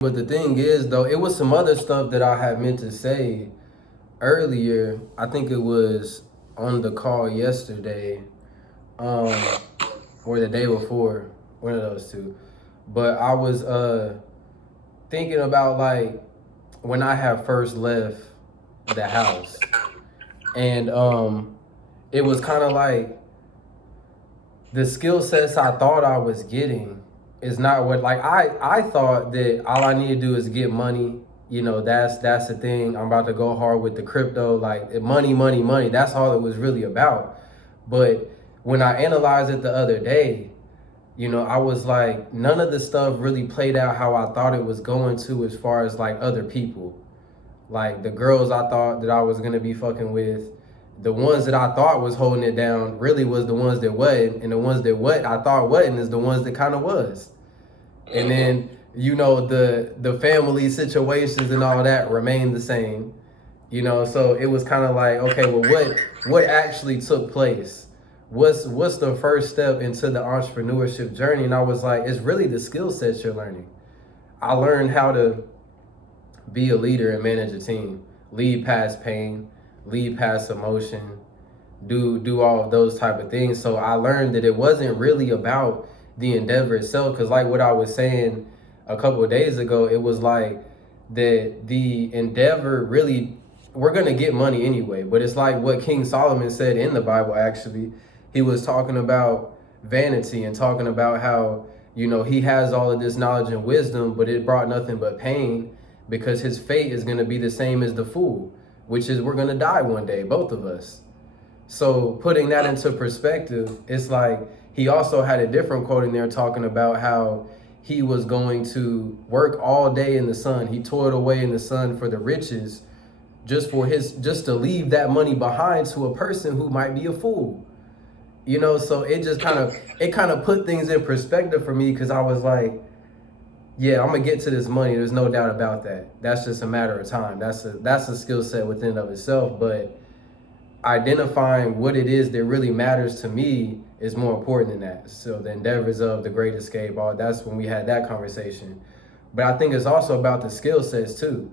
But the thing is, though, it was some other stuff that I had meant to say earlier. I think it was on the call yesterday, um, or the day before, one of those two. But I was thinking about like when I had first left the house, and it was kind of like the skill sets I thought I was getting is not what, like, I thought that all I need to do is get money. You know, that's the thing. I'm about to go hard with the crypto, like money, money, money. That's all it was really about. But when I analyzed it the other day, you know, I was like, none of the stuff really played out how I thought it was going to, as far as like other people. Like the girls I thought that I was gonna be fucking with, the ones that I thought was holding it down really was the ones that wasn't, and the ones that what I thought wasn't is the ones that kind of was. And then, you know, the family situations and all that remained the same. You know, so it was kind of like, okay, well, what actually took place? What's the first step into the entrepreneurship journey? And I was like, it's really the skill sets you're learning. I learned how to be a leader and manage a team, lead past pain, lead past emotion, do all of those type of things. So I learned that it wasn't really about the endeavor itself, because like what I was saying a couple of days ago, it was like that the endeavor really, we're gonna get money anyway, but it's like what King Solomon said in the Bible. Actually, he was talking about vanity and talking about how, you know, he has all of this knowledge and wisdom, but it brought nothing but pain, because his fate is going to be the same as the fool, which is we're going to die one day, both of us. So putting that into perspective, it's like he also had a different quote in there talking about how he was going to work all day in the sun. He toiled away in the sun for the riches, just to leave that money behind to a person who might be a fool. You know, so it just kind of put things in perspective for me, because I was like, yeah, I'm gonna get to this money. There's no doubt about that. That's just a matter of time. That's a skill set within and of itself. But identifying what it is that really matters to me is more important than that. So the endeavors of the Great Escape, all that's when we had that conversation. But I think it's also about the skill sets too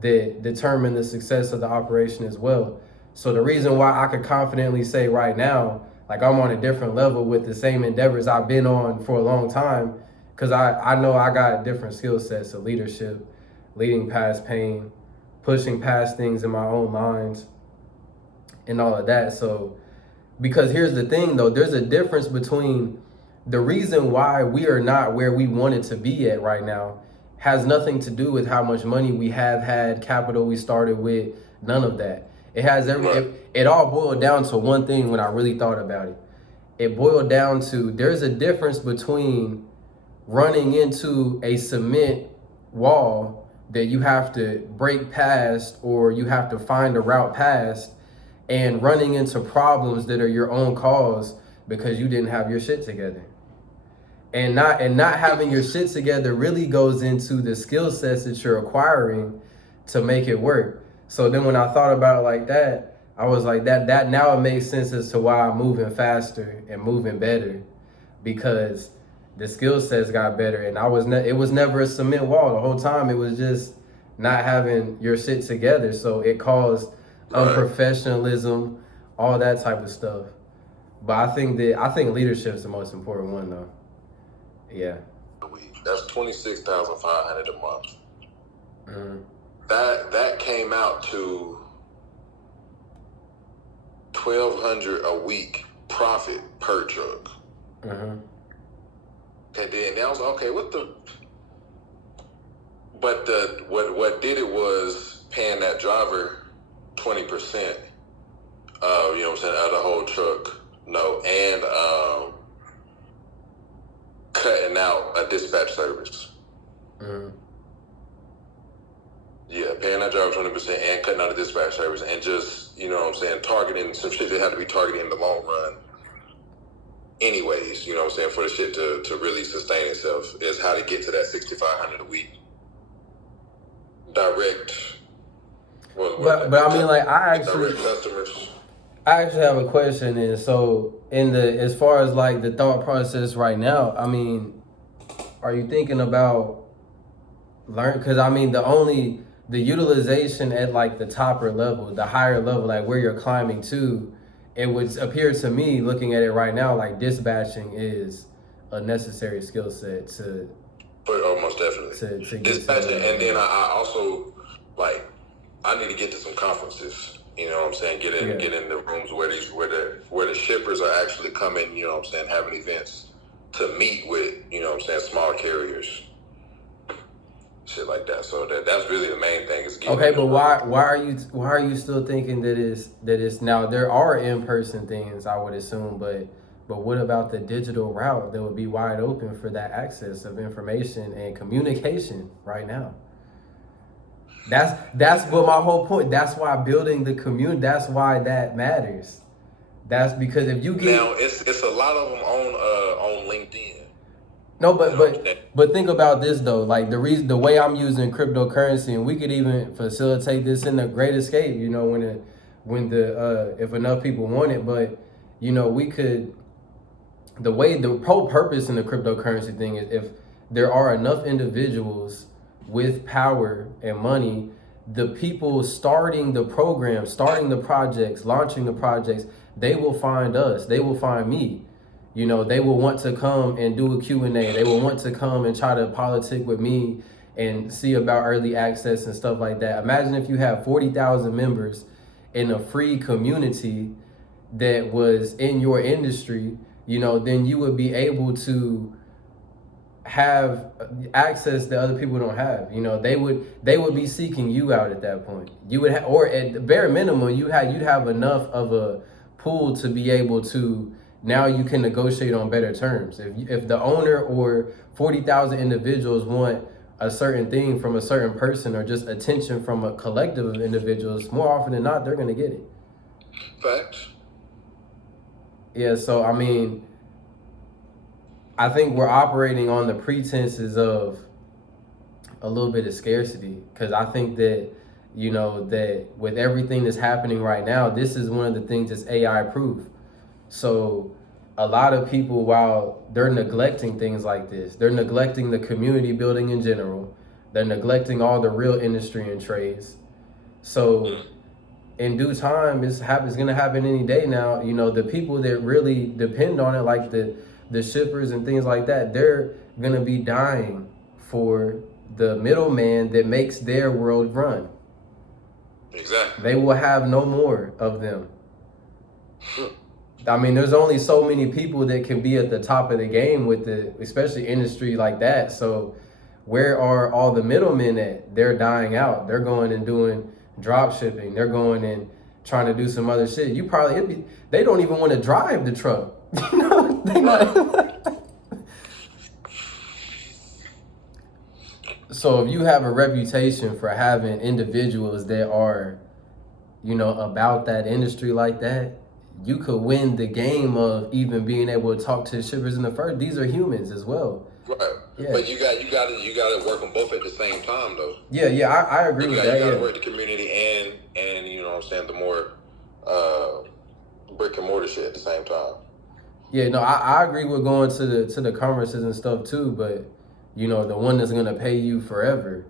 that determine the success of the operation as well. So the reason why I could confidently say right now, like I'm on a different level with the same endeavors I've been on for a long time, because I know I got different skill sets of leadership, leading past pain, pushing past things in my own minds, and all of that. So, because here's the thing though, there's a difference between the reason why we are not where we wanted to be at right now has nothing to do with how much money we have had, capital we started with, none of that. It has it all boiled down to one thing when I really thought about it. It boiled down to there's a difference between running into a cement wall that you have to break past, or you have to find a route past, and running into problems that are your own cause because you didn't have your shit together. And not having your shit together really goes into the skill sets that you're acquiring to make it work. So then when I thought about it like that, I was like, that now it makes sense as to why I'm moving faster and moving better, because the skill sets got better. And it was never a cement wall the whole time. It was just not having your shit together. So it caused unprofessionalism, all that type of stuff. But I think leadership is the most important one though. Yeah. That's 26,500 a month. Mm-hmm. That came out to 1,200 a week profit per truck. Mm-hmm. And then that was okay. What did it was paying that driver 20%. You know what I'm saying, of the whole truck. No, and cutting out a dispatch service. Mm-hmm. Yeah, paying that driver 20% and cutting out a dispatch service, and just, you know what I'm saying, targeting some shit that had to be targeted in the long run. Anyways, you know what I'm saying, for the shit to really sustain itself, is how to get to that 6,500 a week. Direct. But I mean, like, I customers. actually have a question. And so as far as like the thought process right now, I mean, are you thinking about learn, because I mean the utilization at like the topper level, the higher level, like where you're climbing to, it would appear to me looking at it right now like dispatching is a necessary skill set to But most definitely. to get to Dispatching, where and you're then at. I also like I need to get to some conferences. You know what I'm saying? Get Yeah. in the rooms where the shippers are actually coming. You know what I'm saying? Having events to meet with, you know what I'm saying, small carriers, shit like that. So that's really the main thing is getting. Okay, but why are you still thinking that it's now there are in-person things, I would assume, but what about the digital route that would be wide open for that access of information and communication right now? That's what my whole point. That's why building the community. That's why that matters. That's because if you get Now it's a lot of them on LinkedIn. no, You know what I'm saying? but think about this though. Like the way I'm using cryptocurrency, and we could even facilitate this in the Great Escape. You know, when the if enough people want it, but you know we could. The whole purpose in the cryptocurrency thing is if there are enough individuals with power and money, the people starting the program, starting the projects, launching the projects, they will find us. They will find me. You know, they will want to come and do a Q&A. They will want to come and try to politic with me and see about early access and stuff like that. Imagine if you have 40,000 members in a free community that was in your industry, you know, then you would be able to have access that other people don't have. You know, they would be seeking you out at that point. You would or at the bare minimum, you'd have enough of a pool to be able to now you can negotiate on better terms. If the owner or 40,000 individuals want a certain thing from a certain person or just attention from a collective of individuals, more often than not, they're gonna get it. Facts. Yeah, so I mean, I think we're operating on the pretenses of a little bit of scarcity because I think that, you know, that with everything that's happening right now, this is one of the things that's AI proof. So a lot of people, while they're neglecting things like this, they're neglecting the community building in general. They're neglecting all the real industry and trades. So in due time, it's going to happen any day now. You know, the people that really depend on it, like the shippers and things like that, they're going to be dying for the middleman that makes their world run. Exactly. They will have no more of them. I mean, there's only so many people that can be at the top of the game with the, especially industry like that. So where are all the middlemen at? They're dying out. They're going and doing drop shipping. They're going and trying to do some other shit. They don't even want to drive the truck. You know, they not. So if you have a reputation for having individuals that are, you know, about that industry like that, you could win the game of even being able to talk to shippers in the first. These are humans as well. Right. Yeah. But you got to work them both at the same time though. Yeah, I agree with that. You got to work the community and you know what I'm saying, the more brick and mortar shit at the same time. Yeah, no, I agree with going to the conferences and stuff too, but you know, the one that's gonna pay you forever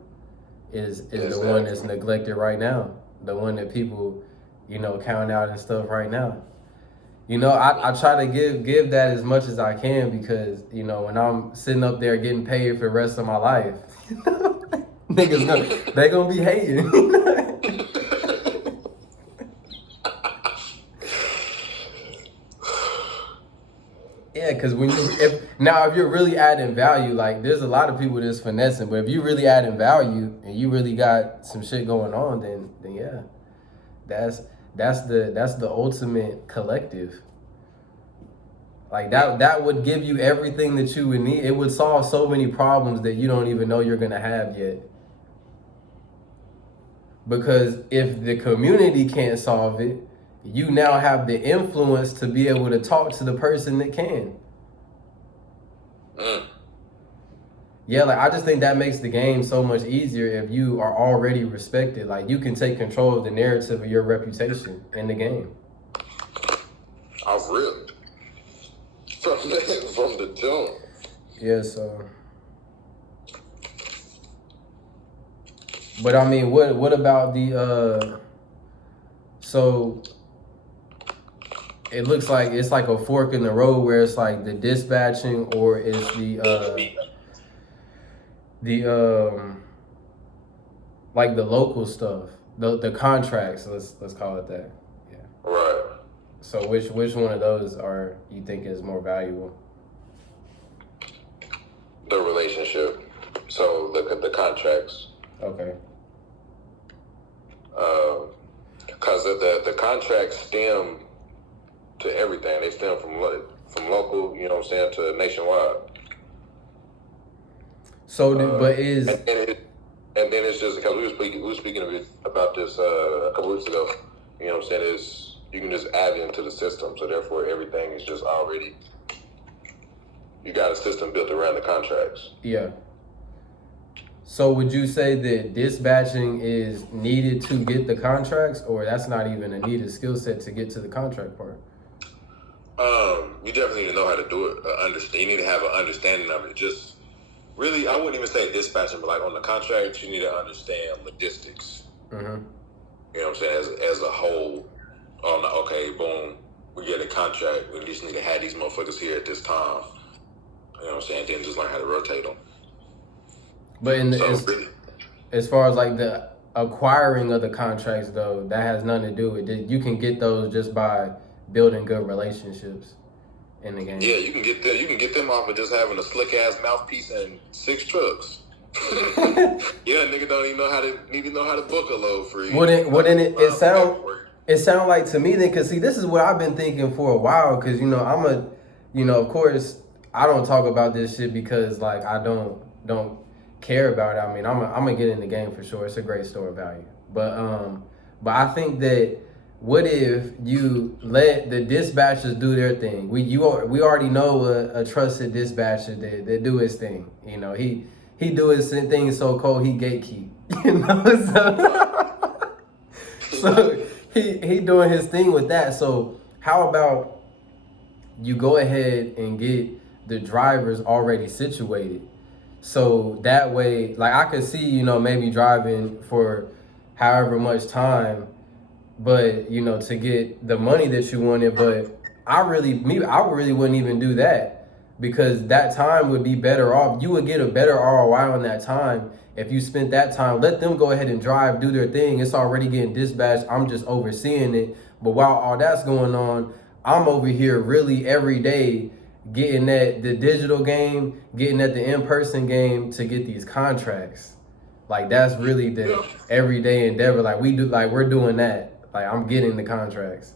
is the one that's neglected right now. The one that people, you know, count out and stuff right now. You know, I try to give that as much as I can because, you know, when I'm sitting up there getting paid for the rest of my life, niggas they gonna be hating. Yeah, because if you're really adding value, like there's a lot of people that's finessing, but if you really adding value and you really got some shit going on, then yeah, that's the ultimate collective. Like that would give you everything that you would need. It would solve so many problems that you don't even know you're gonna have yet. Because if the community can't solve it, you now have the influence to be able to talk to the person that can. Yeah, like I just think that makes the game so much easier if you are already respected. Like you can take control of the narrative of your reputation in the game. I've real from the jump. Yeah, so But I mean, what about so it looks like it's like a fork in the road where it's like the dispatching or it's the like the local stuff, the contracts. Let's call it that. Yeah. Right. So which one of those are you think is more valuable? The relationship. So the contracts. Okay. Because the contracts stem to everything. They stem from local, you know what I'm saying, to nationwide. So, but and then it's just because we were speaking about this a couple weeks ago. You know what I'm saying? Is you can just add it into the system, so therefore everything is just already. You got a system built around the contracts. Yeah. So would you say that dispatching is needed to get the contracts, or that's not even a needed skill set to get to the contract part? You definitely need to know how to do it. You need to have an understanding of it. Just really, I wouldn't even say dispatching, but like on the contracts, you need to understand logistics. Mm-hmm. You know what I'm saying? As a whole, okay, boom, we get a contract. We just need to have these motherfuckers here at this time. You know what I'm saying? Then just learn how to rotate them. But as far as like the acquiring of the contracts, though, that has nothing to do with it. You can get those just by building good relationships in the game. Yeah, you can get them. You can get them off of just having a slick ass mouthpiece and 6 trucks. Yeah, nigga don't even need to know how to book a load for you. It sound like to me then, cause see, this is what I've been thinking for a while. Cause of course, I don't talk about this shit because like I don't care about it. I mean, I'm gonna get in the game for sure. It's a great store of value. But I think that what if you let the dispatchers do their thing? We already know a trusted dispatcher that do his thing. You know, he do his thing so cold he gatekeep. You know, so he doing his thing with that. So how about you go ahead and get the drivers already situated? So that way, like I could see, maybe driving for however much time, but to get the money that you wanted. But I really wouldn't even do that because that time would be better off. You would get a better ROI on that time if you spent that time. Let them go ahead and drive, do their thing. It's already getting dispatched. I'm just overseeing it. But while all that's going on, I'm over here really every day getting at the digital game, getting at the in-person game to get these contracts. Like that's really the everyday endeavor. Like we're doing that. Like I'm getting the contracts.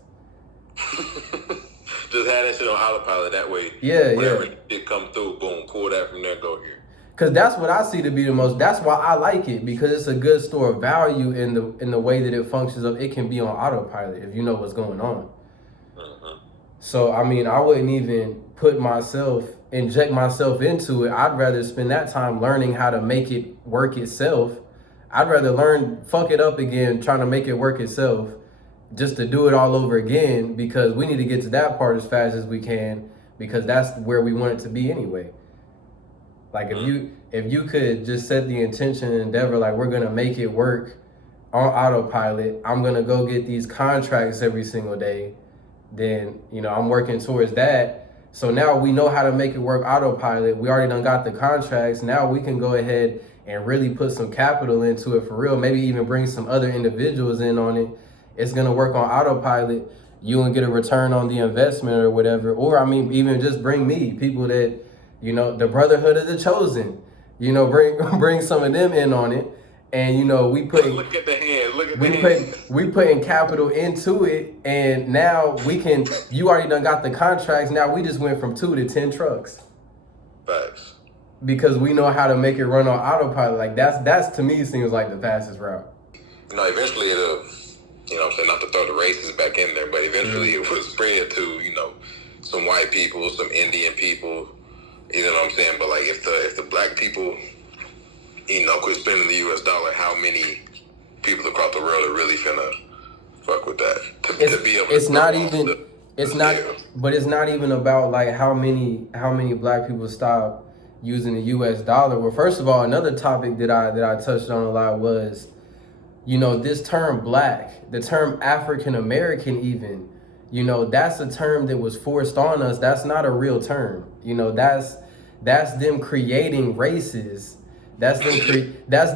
Just have that shit on autopilot. That way, whenever it come through, boom, pull that from there, go here. Cause that's what I see to be the most. That's why I like it because it's a good store of value in the way that it functions. It can be on autopilot if you know what's going on. Mm-hmm. So I mean, I wouldn't even inject myself into it. I'd rather spend that time learning how to make it work itself. I'd rather fuck it up again, trying to make it work itself, just to do it all over again because we need to get to that part as fast as we can because that's where we want it to be anyway. Like if you could just set the intention and endeavor, like we're gonna make it work on autopilot. I'm gonna go get these contracts every single day. Then I'm working towards that. So now we know how to make it work autopilot. We already done got the contracts. Now we can go ahead and really put some capital into it for real. Maybe even bring some other individuals in on it. It's gonna work on autopilot. You gonna get a return on the investment or whatever. Or I mean, even just bring me people that the Brotherhood of the Chosen. Bring some of them in on it. And we putting look at the hand. We putting capital into it, and now you already done got the contracts. Now we just went from 2 to 10 trucks. Facts. Because we know how to make it run on autopilot. Like that's to me seems like the fastest route. Eventually it'll, I'm saying, not to throw the races back in there, but eventually it will spread to, some white people, some Indian people, you know what I'm saying? But like if the black people, quit spending the US dollar, how many people across the world are really gonna fuck with that? To be able But it's not even about like how many black people stop using the U.S. dollar. Well, first of all, another topic that I touched on a lot was, this term black, the term African American even, that's a term that was forced on us. That's not a real term. That's them creating races. That's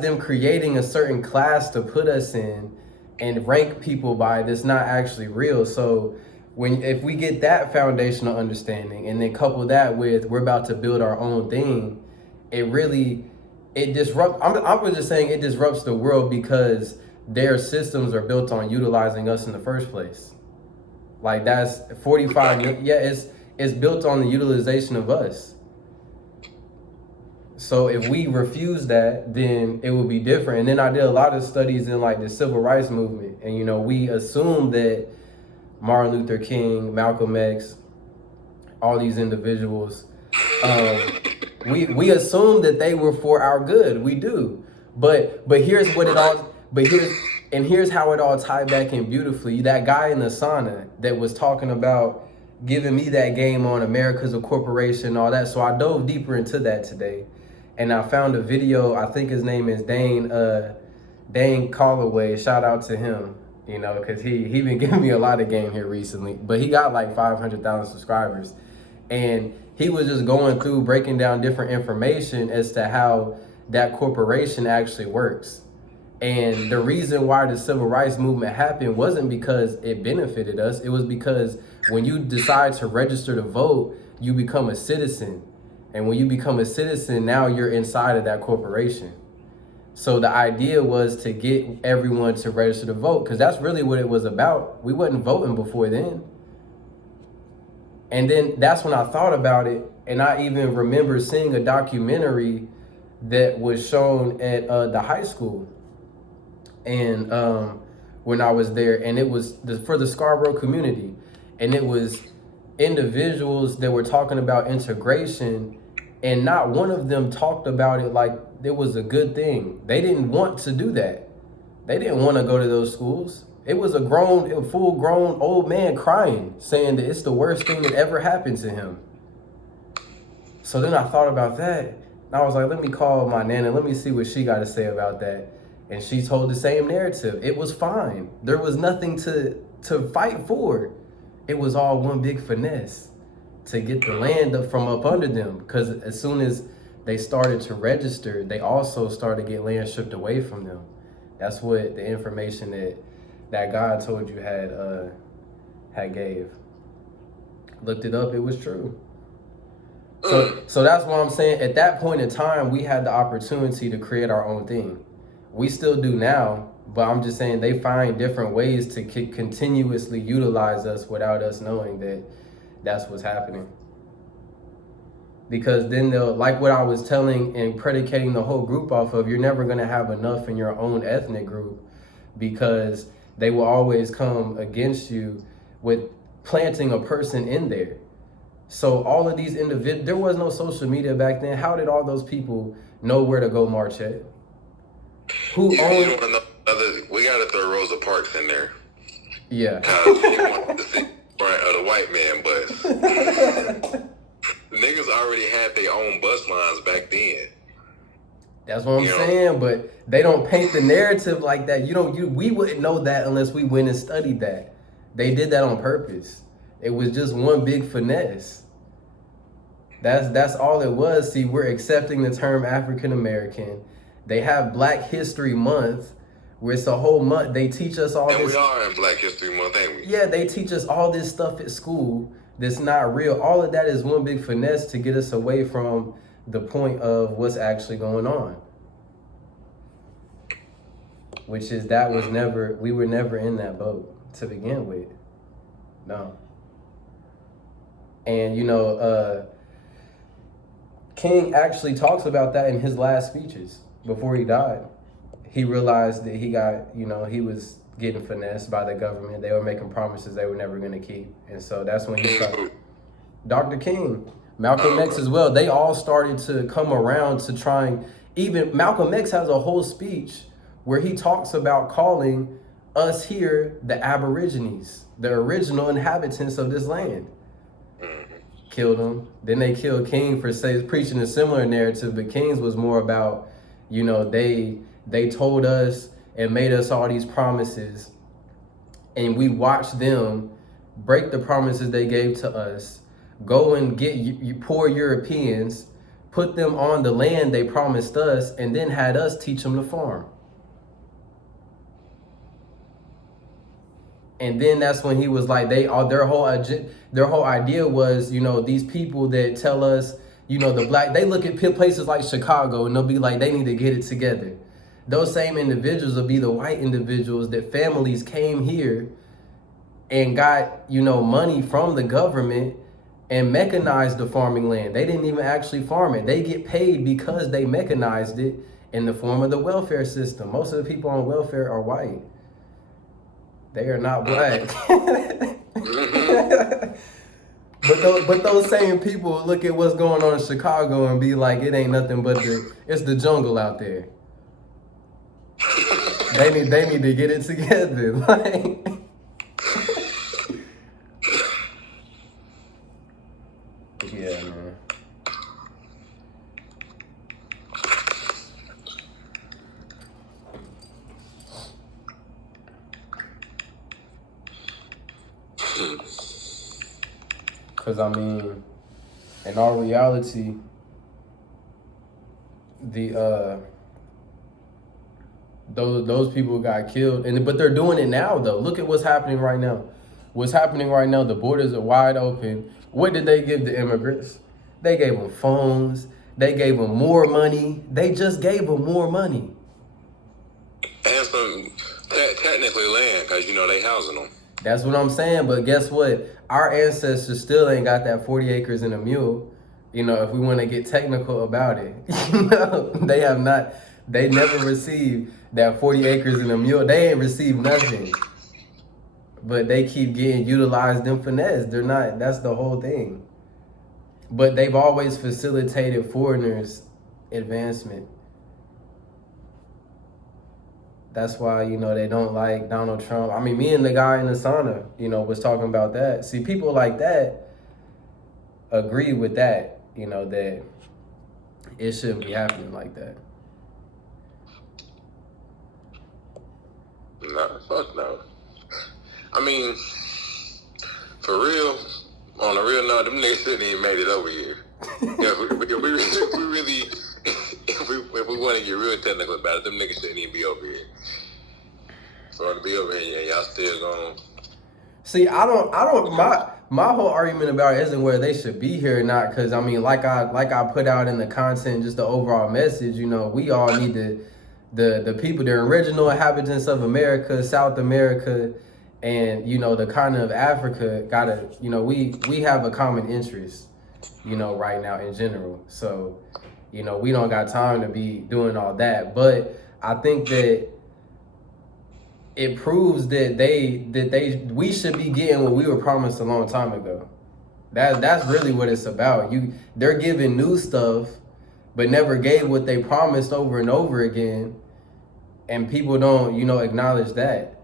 them creating a certain class to put us in and rank people by that's not actually real. So if we get that foundational understanding and then couple that with we're about to build our own thing, it disrupts. I was just saying it disrupts the world because their systems are built on utilizing us in the first place. Like that's 45. Yeah, it's built on the utilization of us. So if we refuse that, then it will be different. And then I did a lot of studies in like the civil rights movement, and we assume that Martin Luther King, Malcolm X, all these individuals, we assume that they were for our good. We do, but here's what it all. Here's how it all tied back in beautifully. That guy in the sauna that was talking about giving me that game on America's a corporation and all that. So I dove deeper into that today. And I found a video. I think his name is Dane Calloway. Shout out to him, because he been giving me a lot of game here recently. But he got like 500,000 subscribers. And he was just going through breaking down different information as to how that corporation actually works. And the reason why the civil rights movement happened wasn't because it benefited us. It was because when you decide to register to vote, you become a citizen. And when you become a citizen, now you're inside of that corporation. So the idea was to get everyone to register to vote, because that's really what it was about. We wasn't voting before then. And then that's when I thought about it. And I even remember seeing a documentary that was shown at the high school. And when I was there, and it was for the Scarborough community. And it was individuals that were talking about integration, and not one of them talked about it like it was a good thing. They didn't want to do that. They didn't want to go to those schools. It was a full-grown old man crying, saying that it's the worst thing that ever happened to him. So then I thought about that. And I was like, let me call my nana. Let me see what she got to say about that. And she told the same narrative. It was fine. There was nothing to fight for. It was all one big finesse to get the land up from up under them. Because as soon as they started to register, they also started to get land stripped away from them. That's what the information that God told you had gave. Looked it up, it was true. So that's what I'm saying. At that point in time, we had the opportunity to create our own thing. We still do now, but I'm just saying they find different ways to continuously utilize us without us knowing that that's what's happening. Because then they'll, like what I was telling and predicating the whole group off of, you're never going to have enough in your own ethnic group, because they will always come against you with planting a person in there. So all of these individuals, there was no social media back then. How did all those people know where to go march at? We got to throw Rosa Parks in there. Yeah. Because he wanted to see front of the white man bus. Niggas already had their own bus lines back then. That's what I'm saying, but they don't paint the narrative like that. We wouldn't know that unless we went and studied that. They did that on purpose. It was just one big finesse. That's all it was. See, we're accepting the term African American. They have Black History Month, where it's a whole month. They teach us all this. And we are in Black History Month, ain't we? Yeah, they teach us all this stuff at school that's not real. All of that is one big finesse to get us away from the point of what's actually going on. Which is we were never in that boat to begin with. No. And, King actually talks about that in his last speeches before he died. He realized that he was getting finessed by the government. They were making promises they were never going to keep. And so that's when he started. Dr. King, Malcolm X as well. They all started to come around to trying. Even Malcolm X has a whole speech where he talks about calling us here the Aborigines, the original inhabitants of this land. killed him. Then they killed King for preaching a similar narrative, but King's was more about, they told us and made us all these promises, and we watched them break the promises they gave to us, go and get you poor Europeans, put them on the land they promised us, and then had us teach them to farm. And then that's when he was like, their whole idea was, these people that tell us, they look at places like Chicago and they'll be like, they need to get it together. Those same individuals will be the white individuals that families came here and got, money from the government and mechanized the farming land. They didn't even actually farm it. They get paid because they mechanized it in the form of the welfare system. Most of the people on welfare are white. They are not black. But those same people look at what's going on in Chicago and be like, it ain't nothing but it's the jungle out there. They need to get it together. Like, yeah, man. Because, in all reality, those people got killed, but they're doing it now, though. Look at what's happening right now. The borders are wide open. What did they give the immigrants? They gave them phones. They gave them more money. They just gave them more money. And some technically land, because, they housing them. That's what I'm saying, but guess what? Our ancestors still ain't got that 40 acres and a mule, if we want to get technical about it. They have not, they never received that 40 acres and a mule. They ain't received nothing. But they keep getting utilized and finessed. They're not, that's the whole thing. But they've always facilitated foreigners' advancement. That's why, they don't like Donald Trump. Me and the guy in the sauna, was talking about that. See, people like that agree with that, that it shouldn't be happening like that. No, fuck no. For real, on a real note, them niggas shouldn't even made it over here. If we want to get real technical about it, them niggas shouldn't even be over here. For them to be over here, y'all still going. See, my whole argument about it isn't whether they should be here or not, because like I put out in the content, just the overall message, we all need the people, the original inhabitants of America, South America, and the continent of Africa gotta, we have a common interest, right now in general. So, we don't got time to be doing all that. But I think that it proves that we should be getting what we were promised a long time ago. That's really what it's about. They're giving new stuff, but never gave what they promised over and over again, and people don't, acknowledge that.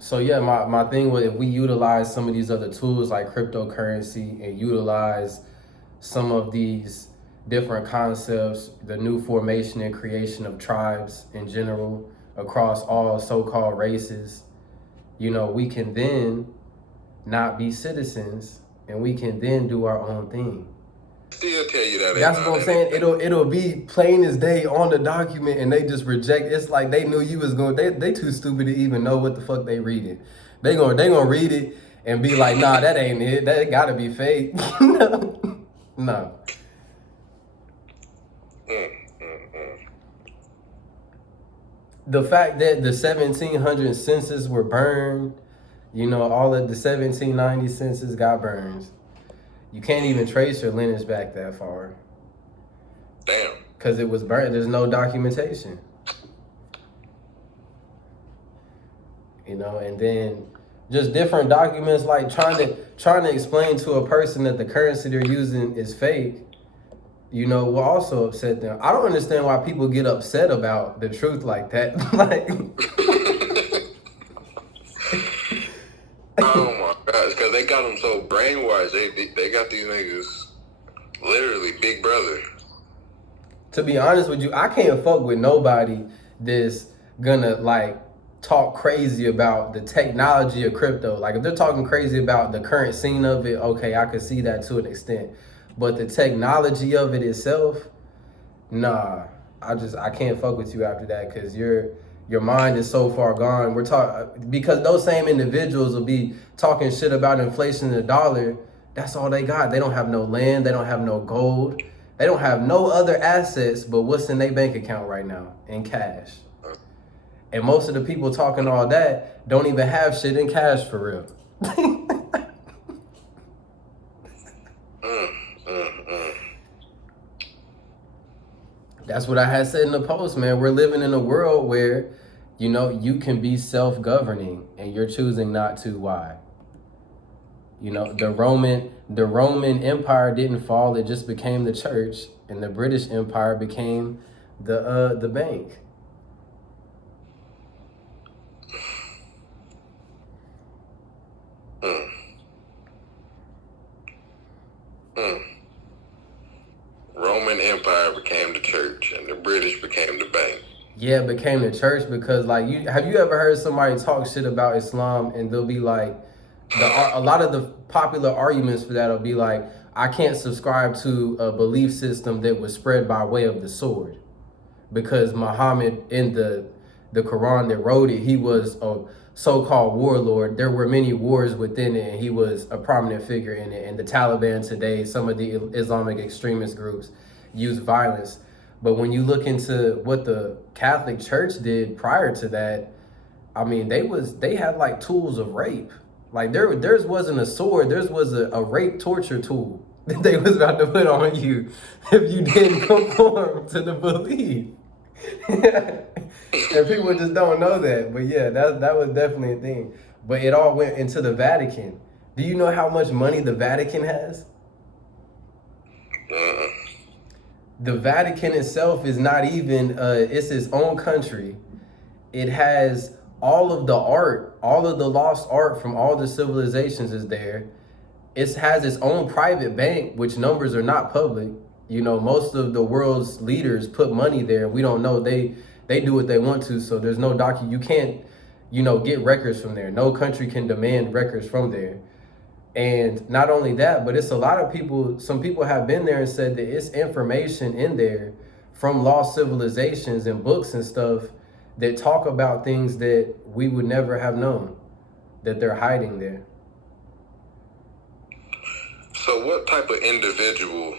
So yeah, my thing was, if we utilize some of these other tools like cryptocurrency and utilize some of these different concepts, the new formation and creation of tribes in general across all so-called races, we can then not be citizens and we can then do our own thing. Still tell you that. That's what I'm saying. It'll be plain as day on the document, and they just reject. It's like they knew you was going. They too stupid to even know what the fuck they reading. They gonna read it and be like, nah, that ain't it. That gotta be fake. No. The fact that the 1700 census were burned, all of the 1790 census got burned. You can't even trace your lineage back that far. Damn. Because it was burnt. There's no documentation. And then just different documents, like trying to explain to a person that the currency they're using is fake, will also upset them. I don't understand why people get upset about the truth like that. Like, got them so brainwashed. They got these niggas literally Big Brother. To be honest with you, I can't fuck with nobody that's gonna like talk crazy about the technology of crypto. Like if they're talking crazy about the current scene of it, okay, I could see that to an extent. But the technology of it itself, nah. I can't fuck with you after that because your mind is so far gone. We're talking because those same individuals will be talking shit about inflation in the dollar. That's all they got. They don't have no land. They don't have no gold. They don't have no other assets but what's in their bank account right now in cash. And most of the people talking all that don't even have shit in cash for real. That's what I had said in the post, man. We're living in a world where, you can be self-governing and you're choosing not to. Why? The Roman Empire didn't fall, it just became the church, and the British Empire became the bank. Roman Empire became the church, and the British became the bank. Yeah, it became the church because, like, have you ever heard somebody talk shit about Islam and they'll be like, a lot of the popular arguments for that will be like, I can't subscribe to a belief system that was spread by way of the sword, because Muhammad in the Quran that wrote it, he was a so-called warlord. There were many wars within it, and he was a prominent figure in it. And the Taliban today, some of the Islamic extremist groups use violence. But when you look into what the Catholic Church did prior to that, I mean, they had like tools of rape. Like theirs wasn't a sword, theirs was a rape torture tool that they was about to put on you if you didn't conform to the belief. And people just don't know that. But yeah, that was definitely a thing. But it all went into the Vatican. Do you know how much money the Vatican has? The Vatican itself is not even, it's its own country. It has all of the art, all of the lost art from all the civilizations is there. It has its own private bank, which numbers are not public. Most of the world's leaders put money there. We don't know. They do what they want to. So there's no you can't, get records from there. No country can demand records from there. And not only that, but it's a lot of people, some people have been there and said that it's information in there from lost civilizations and books and stuff that talk about things that we would never have known, that they're hiding there. So what type of individual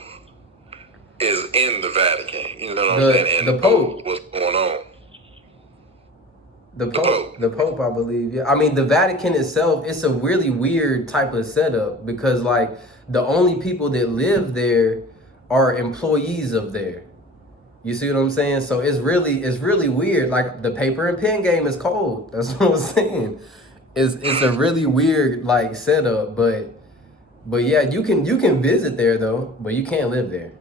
is in the Vatican? You know what I'm saying? And the Pope. What's going on? The Pope, I believe. Yeah, I mean, the Vatican itself, it's a really weird type of setup because, like, the only people that live there are employees of there. You see what I'm saying? So it's really weird. Like, the paper and pen game is cold. That's what I'm saying. It's a really weird like setup, but yeah, you can visit there though, but you can't live there.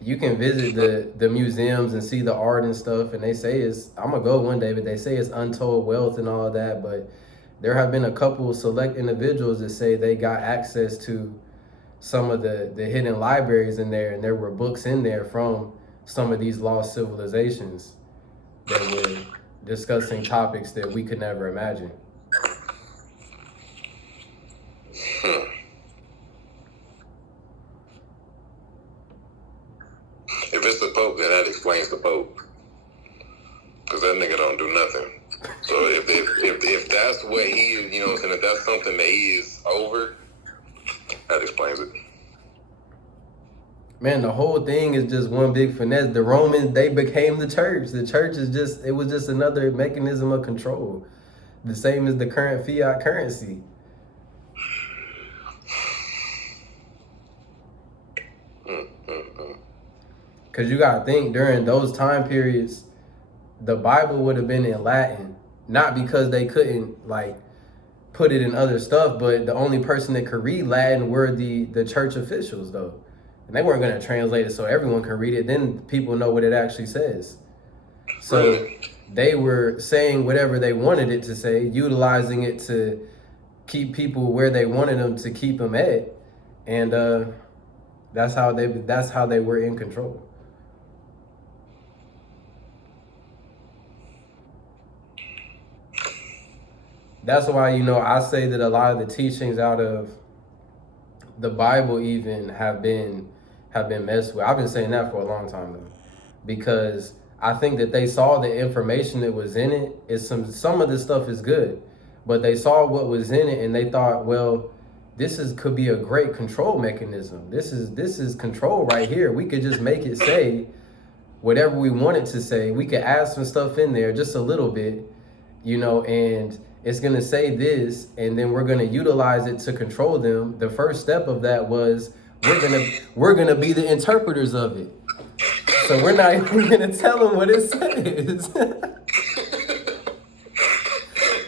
You can visit the museums and see the art and stuff, and they say I'm gonna go one day, but they say it's untold wealth and all that. But there have been a couple select individuals that say they got access to some of the hidden libraries in there, and there were books in there from some of these lost civilizations that were discussing topics that we could never imagine. If it's the Pope, then that explains the Pope, because that nigga don't do nothing. So if that's what he is, you know what I'm saying, if that's something that he is over, that explains it. Man, the whole thing is just one big finesse. The Romans, they became the church. The church it was just another mechanism of control. The same as the current fiat currency. Because you got to think, during those time periods, the Bible would have been in Latin. Not because they couldn't, like, put it in other stuff, but the only person that could read Latin were the church officials, though. And they weren't going to translate it so everyone could read it. Then people know what it actually says. So they were saying whatever they wanted it to say, utilizing it to keep people where they wanted them to keep them at, and that's how they were in control. That's why, I say that a lot of the teachings out of the Bible even have been messed with. I've been saying that for a long time though, because I think that they saw the information that was in it. Is some of the stuff is good, but they saw what was in it and they thought, well, could be a great control mechanism. This is control right here. We could just make it say whatever we want it to say. We could add some stuff in there, just a little bit, and it's going to say this, and then we're going to utilize it to control them. The first step of that was we're going to be the interpreters of it. So we're not even going to tell them what it says.